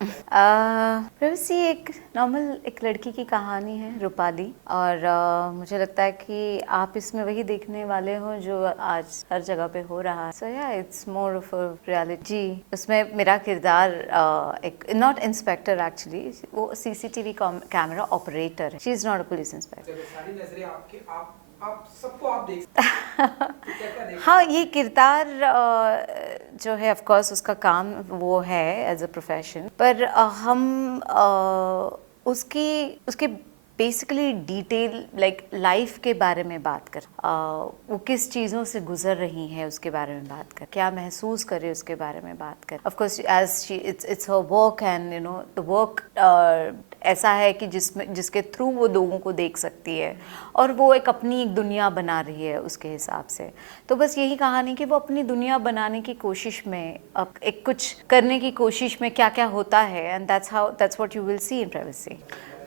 Privacy एक normal एक लड़की की कहानी है, रूपाली। और मुझे लगता है कि आप इसमें वही देखने वाले हो जो आज हर जगह पे हो रहा है। So yeah it's more of a reality. जी, उसमें मेरा किरदार एक नॉट इंस्पेक्टर, एक्चुअली वो सीसीटीवी कैमरा ऑपरेटर है। She is not a police inspector. सारी नजरें आपके आप सबको आप देख सकते हैं। तो क्या क्या देखा हाँ, आपने? ये किरदार जो है ऑफ कोर्स उसका काम वो है एज अ प्रोफेशन, पर हम उसकी उसके बेसिकली डिटेल लाइक लाइफ के बारे में बात कर, वो किस चीज़ों से गुजर रही है उसके बारे में बात कर, क्या महसूस करे उसके बारे में बात कर। Of course as she it's her work, and you know the work ऐसा है कि जिसके थ्रू वो लोगों को देख सकती है और वो एक अपनी एक दुनिया बना रही है उसके हिसाब से। तो बस यही कहानी कि वो अपनी दुनिया बनाने की कोशिश में अब एक कुछ करने की कोशिश में क्या क्या होता है, and that's what you will see in privacy.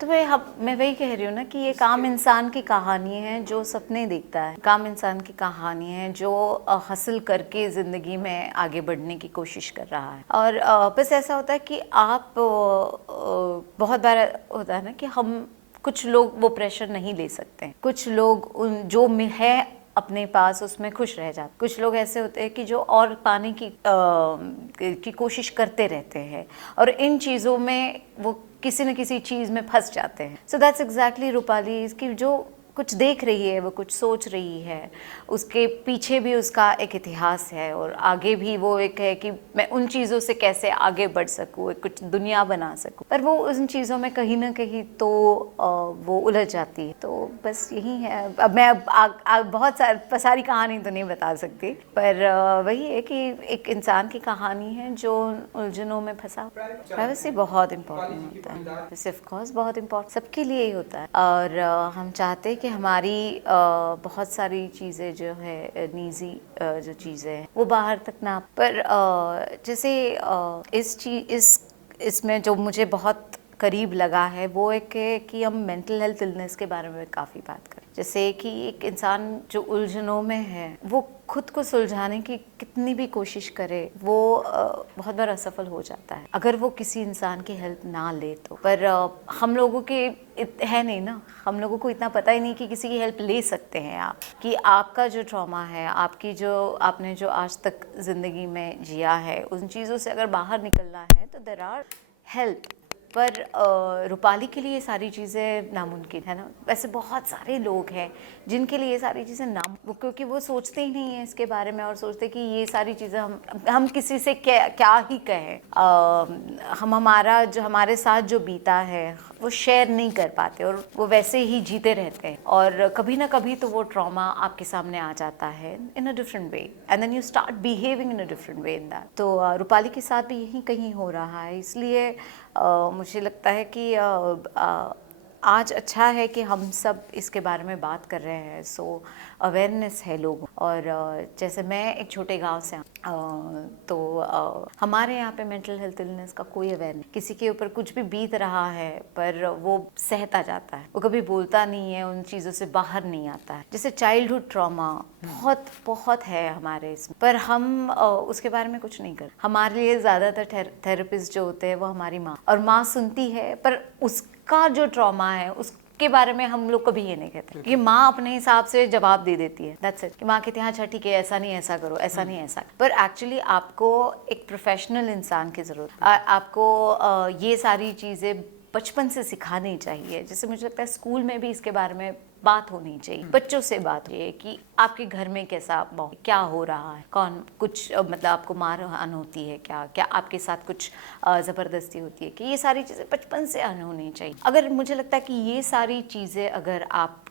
तो मैं वही कह रही हूँ ना कि ये काम इंसान की कहानी है जो सपने देखता है, काम इंसान की कहानी है जो हासिल करके ज़िंदगी में आगे बढ़ने की कोशिश कर रहा है। और बस ऐसा होता है कि आप बहुत बार होता है ना कि हम कुछ लोग वो प्रेशर नहीं ले सकते हैं, कुछ लोग उन जो है अपने पास उसमें खुश रह जाते। कुछ लोग ऐसे होते हैं कि जो और पाने की कोशिश करते रहते हैं और इन चीज़ों में वो किसी न किसी चीज़ में फंस जाते हैं। सो दैट्स एग्जैक्टली रूपाली, इसकी जो कुछ देख रही है, वो कुछ सोच रही है, उसके पीछे भी उसका एक इतिहास है और आगे भी वो एक है कि मैं उन चीज़ों से कैसे आगे बढ़ सकूँ, एक कुछ दुनिया बना सकूँ। पर वो उन चीज़ों में कहीं ना कहीं तो वो उलझ जाती है। तो बस यही है। अब मैं बहुत सारी कहानी तो नहीं बता सकती, पर वही है कि एक इंसान की कहानी है जो उलझनों में फंसा। प्राइवेसी बहुत इम्पोर्टेंट होता है, प्राइवेसी ऑफ कोर्स बहुत इम्पोर्टेंट सबके लिए ही होता है। और हम चाहते हैं कि हमारी बहुत सारी चीज़ें जो है निजी जो चीज़ें हैं वो बाहर तक ना, पर जैसे इसमें जो मुझे बहुत करीब लगा है वो एक है कि हम मेंटल हेल्थ इलनेस के बारे में काफ़ी बात करें। जैसे कि एक इंसान जो उलझनों में है वो खुद को सुलझाने की कितनी भी कोशिश करे वो बहुत बार असफल हो जाता है अगर वो किसी इंसान की हेल्प ना ले तो। पर हम लोगों के है नहीं ना, हम लोगों को इतना पता ही नहीं कि किसी की हेल्प ले सकते हैं आप, कि आपका जो ट्रॉमा है, आपकी जो आपने जो आज तक ज़िंदगी में जिया है, उन चीज़ों से अगर बाहर निकलना है तो देयर आर हेल्प। पर रूपाली के लिए ये सारी चीज़ें नामुमकिन है ना। वैसे बहुत सारे लोग हैं जिनके लिए ये सारी चीज़ें क्योंकि वो सोचते ही नहीं हैं इसके बारे में और सोचते कि ये सारी चीज़ें हम किसी से क्या ही कहें। हम हमारा जो हमारे साथ जो बीता है वो शेयर नहीं कर पाते और वो वैसे ही जीते रहते हैं और कभी ना कभी तो वो ट्रॉमा आपके सामने आ जाता है in a different way, and then you start behaving in a different way in that. तो रूपाली के साथ भी यही कहीं हो रहा है। इसलिए मुझे लगता है कि आज अच्छा है कि हम सब इसके बारे में बात कर रहे हैं, सो अवेयरनेस है लोगों। और जैसे मैं एक छोटे गांव से तो हमारे यहाँ पे मेंटल हेल्थ इलनेस का कोई अवेयरनेस, किसी के ऊपर कुछ भी बीत रहा है पर वो सहता जाता है, वो कभी बोलता नहीं है, उन चीज़ों से बाहर नहीं आता है। जैसे चाइल्डहुड ट्रॉमा बहुत बहुत है हमारे इसमें, पर हम उसके बारे में कुछ नहीं करते। हमारे लिए ज़्यादातर थेरेपिस्ट जो होते हैं वो हमारी माँ, और माँ सुनती है पर उसका जो ट्रॉमा है उसके बारे में हम लोग कभी ये नहीं कहते कि माँ अपने हिसाब से जवाब दे देती है, दैट्स इट, कि माँ कहती है हाँ अच्छा ठीक है, ऐसा नहीं ऐसा करो, ऐसा नहीं ऐसा। पर एक्चुअली आपको एक प्रोफेशनल इंसान की ज़रूरत, आपको ये सारी चीज़ें बचपन से सिखानी चाहिए। जैसे मुझे लगता है स्कूल में भी इसके बारे में बात होनी चाहिए, बच्चों से बात चाहिए कि आपके घर में कैसा माहौल, क्या हो रहा है, कौन कुछ मतलब आपको मारहान होती है क्या, क्या आपके साथ कुछ ज़बरदस्ती होती है, कि ये सारी चीज़ें बचपन से होनी चाहिए। अगर मुझे लगता है कि ये सारी चीज़ें अगर आप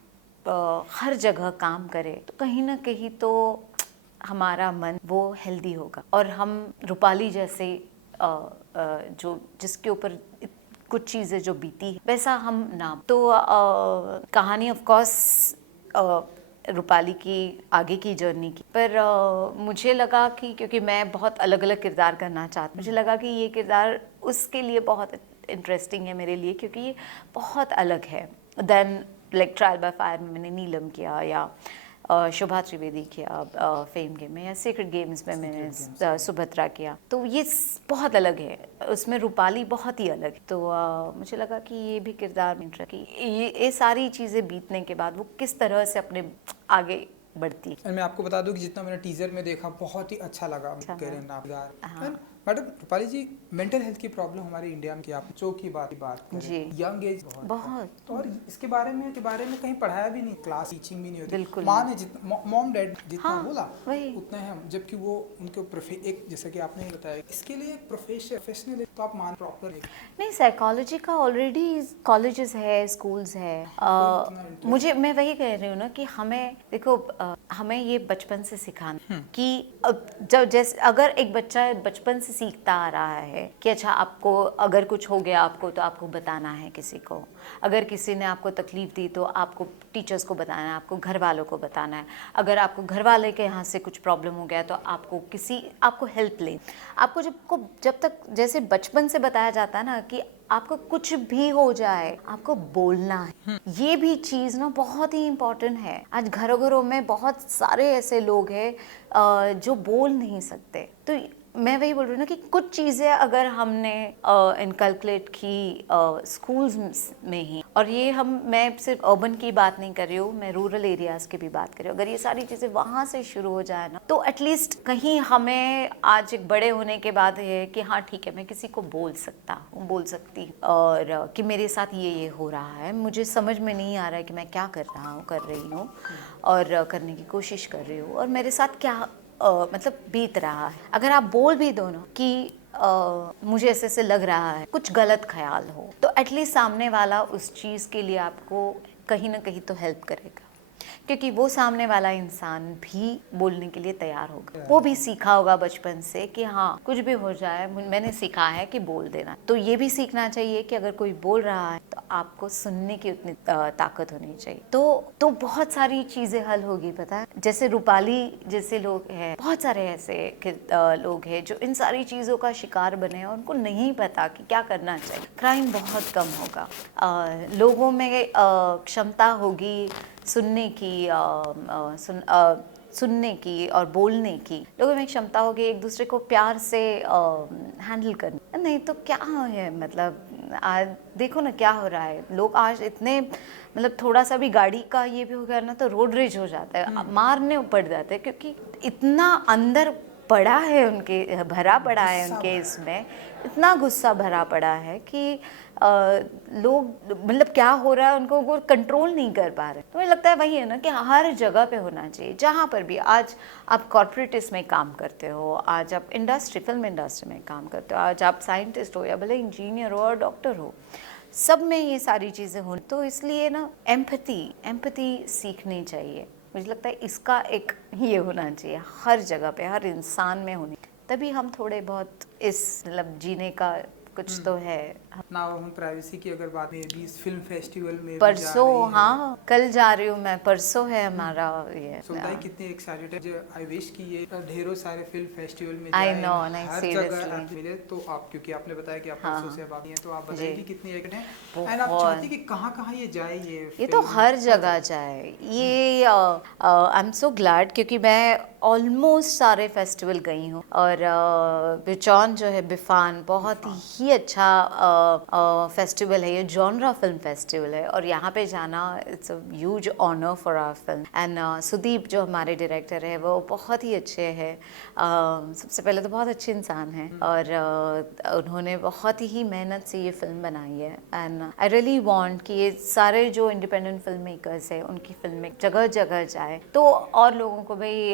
हर जगह काम करें तो कहीं ना कहीं तो हमारा मन वो हेल्दी होगा और हम रूपाली जैसे जो जिसके ऊपर कुछ चीज़ें जो बीती है वैसा हम ना। तो कहानी ऑफ कोर्स रूपाली की आगे की जर्नी की, पर मुझे लगा कि क्योंकि मैं बहुत अलग अलग किरदार करना चाहती, मुझे लगा कि ये किरदार उसके लिए बहुत इंटरेस्टिंग है मेरे लिए, क्योंकि ये बहुत अलग है then like trial by fire में मैंने नीलम किया या शुभा त्रिवेदी किया फेम गेम में, या सीक्रेट गेम्स में मैंने सुभद्रा किया। तो ये बहुत अलग है, उसमें रूपाली बहुत ही अलग है। तो मुझे लगा कि ये भी किरदार में कि ये सारी चीज़ें बीतने के बाद वो किस तरह से अपने आगे बढ़ती है। मैं आपको बता दूं कि जितना मैंने टीजर में देखा बहुत ही अच्छा लगा। करें नामदार। मैडम रूपाली जी, मेंटल हेल्थ की प्रॉब्लम हमारे इंडिया में, आप बच्चों की बात करें, यंग एज बहुत, और इसके बारे में कहीं पढ़ाया भी नहीं, क्लास टीचिंग भी नहीं होती। बिल्कुल माँ ने जितना, मॉम डैड जितना बोला उतना है हम, जबकि वो उनके एक, जैसा कि आपने बताया, इसके लिए एक प्रोफेशनल तो आप मान प्रॉपर नहीं, साइकोलॉजी का ऑलरेडी कॉलेजेस है, स्कूल्स है। मुझे, मैं वही कह रही हूँ ना कि हमें देखो, हमें ये बचपन से सिखाना कि जब जैसे अगर एक बच्चा बचपन से सीखता आ रहा है कि अच्छा आपको अगर कुछ हो गया आपको तो आपको बताना है किसी को, अगर किसी ने आपको तकलीफ दी तो आपको टीचर्स को बताना है, आपको घर वालों को बताना है, अगर आपको घर वाले के यहाँ से कुछ प्रॉब्लम हो गया तो आपको हेल्प ले। आपको जब तक जैसे बचपन से बताया जाता है ना कि आपको कुछ भी हो जाए आपको बोलना है, ये भी चीज़ ना बहुत ही इम्पोर्टेंट है। आज घरों घरों में बहुत सारे ऐसे लोग हैं जो बोल नहीं सकते। तो मैं वही बोल रही हूँ ना कि कुछ चीज़ें अगर हमने इनकलकुलेट की स्कूल्स में ही, और ये मैं सिर्फ अर्बन की बात नहीं कर रही हूँ, मैं रूरल एरियाज़ की भी बात कर रही हूँ, अगर ये सारी चीज़ें वहाँ से शुरू हो जाए ना तो एटलीस्ट कहीं हमें आज एक बड़े होने के बाद है कि हाँ ठीक है, मैं किसी को बोल सकती हूँ और कि मेरे साथ ये हो रहा है, मुझे समझ में नहीं आ रहा है कि मैं क्या कर रही हूँ और करने की कोशिश कर रही हूँ और मेरे साथ क्या मतलब बीत रहा है। अगर आप बोल भी दो ना कि मुझे ऐसे लग रहा है, कुछ गलत ख्याल हो, तो एटलीस्ट सामने वाला उस चीज़ के लिए आपको कहीं ना कहीं तो हेल्प करेगा, क्योंकि वो सामने वाला इंसान भी बोलने के लिए तैयार होगा। वो भी सीखा होगा बचपन से कि हाँ कुछ भी हो जाए मैंने सीखा है कि बोल देना। तो ये भी सीखना चाहिए कि अगर कोई बोल रहा है तो आपको सुनने की उतनी ताकत होनी चाहिए। तो बहुत सारी चीज़ें हल होगी। पता है, जैसे रूपाली जैसे लोग हैं, बहुत सारे ऐसे लोग हैं जो इन सारी चीज़ों का शिकार बने और उनको नहीं पता कि क्या करना चाहिए। क्राइम बहुत कम होगा, लोगों में क्षमता होगी सुनने की और बोलने की, लोगों में क्षमता होगी एक दूसरे को प्यार से हैंडल करने। नहीं तो क्या है, मतलब आज देखो ना क्या हो रहा है, लोग आज इतने मतलब थोड़ा सा भी गाड़ी का ये भी हो गया ना तो रोड रेज हो जाता है, मारने पड़ जाते हैं, क्योंकि इतना अंदर पड़ा है उनके, भरा पड़ा है उनके इसमें, इतना गुस्सा भरा पड़ा है कि लोग मतलब क्या हो रहा है उनको वो कंट्रोल नहीं कर पा रहे। तो मुझे लगता है वही है ना कि हर जगह पे होना चाहिए, जहाँ पर भी आज आप कॉर्पोरेट में काम करते हो, आज आप फिल्म इंडस्ट्री में काम करते हो, आज आप साइंटिस्ट हो या भले इंजीनियर हो और डॉक्टर हो, सब में ये सारी चीज़ें हो। तो इसलिए ना एम्पैथी सीखनी चाहिए। मुझे लगता है इसका एक ये होना चाहिए हर जगह पे, हर इंसान में होनी, तभी हम थोड़े बहुत इस मतलब जीने का कुछ तो है ना। हम प्राइवेसी की अगर बात में भी, इस फिल्म फेस्टिवल में परसों, हाँ कल जा रही हूँ मैं, परसों है हमारा ये। सुनता कितनी एक्साइटेड है, जो आई विश कि ये ढेरों सारे फिल्म फेस्टिवल में आई जाए, नो, हर जगह मिले। तो आप, क्योंकि आपने बताया कि आप परसों से बात हैं, तो आप बताइए कितनी एक्साइटेड हैं एंड आप चाहती कि कहाँ ये जाए, ये तो हर जगह जाए ये। आई एम सो ग्लैड, क्योंकि मैं ऑलमोस्ट सारे फेस्टिवल गई हूँ और बिचौन जो है, बिफान बहुत ही अच्छा फेस्टिवल है, ये जॉनरा फिल्म फेस्टिवल है और यहाँ पे जाना it's a huge honour for our film. And Sudeep जो हमारे डायरेक्टर है वो बहुत ही अच्छे हैं, सबसे पहले तो बहुत अच्छे इंसान हैं और उन्होंने बहुत ही मेहनत से ये फिल्म बनाई है। एंड आई रियली वांट कि ये सारे जो इंडिपेंडेंट फिल्म मेकर्स है उनकी फिल्में जगह जगह जाए, तो और लोगों को भी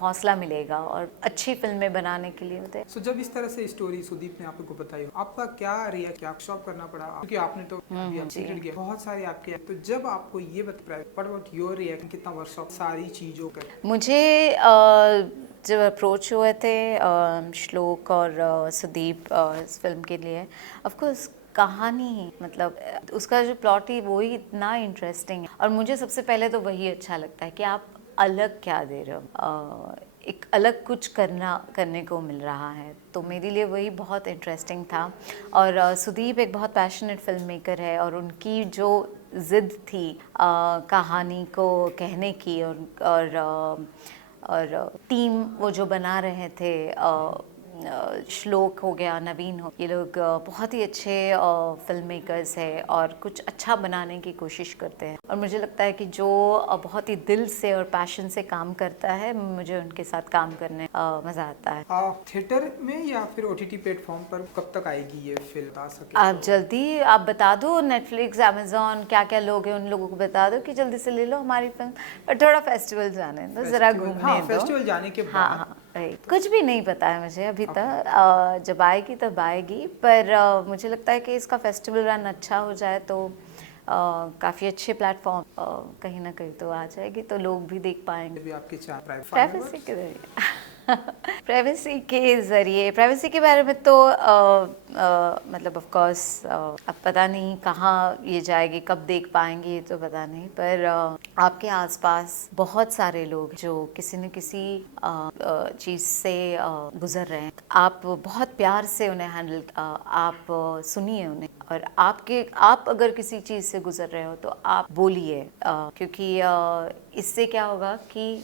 हौसला मिलेगा और अच्छी फिल्में बनाने के लिए होते हैं। सो जब इस तरह से स्टोरी सुदीप ने आपको बताई, आपका क्या वर्कशॉप करना पड़ा, क्योंकि आपने तो सीक्रेट किया बहुत सारे आपके, तो जब आपको ये बताया योर रिएक्शन, कितना वर्कशॉप सारी चीजों का? मुझे जब अप्रोच हुए थे श्लोक और सुदीप इस फिल्म के लिए, ऑफ कोर्स कहानी मतलब उसका जो प्लॉट ही वो ही इतना इंटरेस्टिंग है और मुझे सबसे पहले तो वही अच्छा लगता है कि आप अलग क्या दे रहे हो, एक अलग कुछ करने को मिल रहा है, तो मेरे लिए वही बहुत इंटरेस्टिंग था। और सुदीप एक बहुत पैशनेट फिल्म मेकर है और उनकी जो जिद थी कहानी को कहने की, और टीम वो जो बना रहे थे, श्लोक हो गया, नवीन हो, ये लोग बहुत ही अच्छे फिल्म मेकर्स है और कुछ अच्छा बनाने की कोशिश करते हैं। और मुझे लगता है कि जो बहुत ही दिल से और पैशन से काम करता है, मुझे उनके साथ काम करने मज़ा आता है। थिएटर में या फिर OTT प्लेटफॉर्म पर कब तक आएगी ये फिल्म, बता सके? आप जल्दी आप बता दो, नेटफ्लिक्स, अमेजोन, क्या क्या लोग हैं उन लोगों को बता दो कि जल्दी से ले लो हमारी फिल्म। पर थोड़ा फेस्टिवल जाने दो, ज़रा घूमने दो। फेस्टिवल जाने के बाद। हाँ, कुछ भी नहीं पता है मुझे अभी तक, जब आएगी तब आएगी। पर मुझे लगता है कि इसका फेस्टिवल रन अच्छा हो जाए तो काफ़ी अच्छे प्लेटफॉर्म कहीं ना कहीं तो आ जाएगी, तो लोग भी देख पाएंगे। भी आपके प्राइवेसी के जरिए प्राइवेसी के बारे में तो मतलब ऑफ कोर्स अब पता नहीं कहाँ ये जाएगी, कब देख पाएंगे ये तो पता नहीं। पर आपके आसपास बहुत सारे लोग जो किसी न किसी चीज़ से गुजर रहे हैं, आप बहुत प्यार से उन्हें हैंडल, आप सुनिए उन्हें, और आप अगर किसी चीज़ से गुजर रहे हो तो आप बोलिए, क्योंकि इससे क्या होगा कि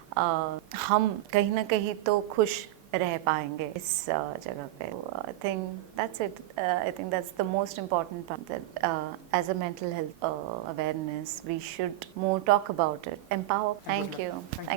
हम कहीं ना कहीं तो खुश रह पाएंगे इस जगह पे। I think that's it. I think that's the most important part, that as a mental health awareness we should more talk about it, empower. Thank you so much.